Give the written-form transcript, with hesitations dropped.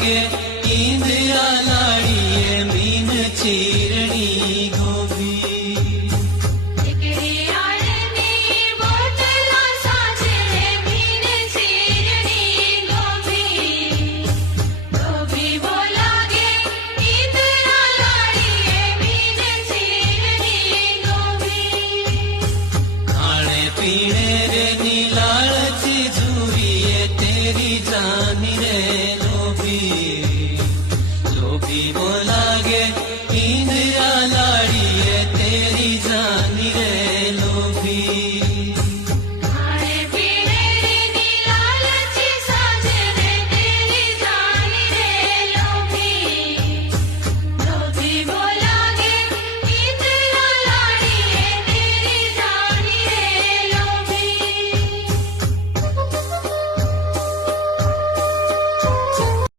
लागे इंदिरा लाड़िए मीन चीरणी गोभी पीने रे नीलाची झूरिए तेरी जानी रे लोभी लोभी बोला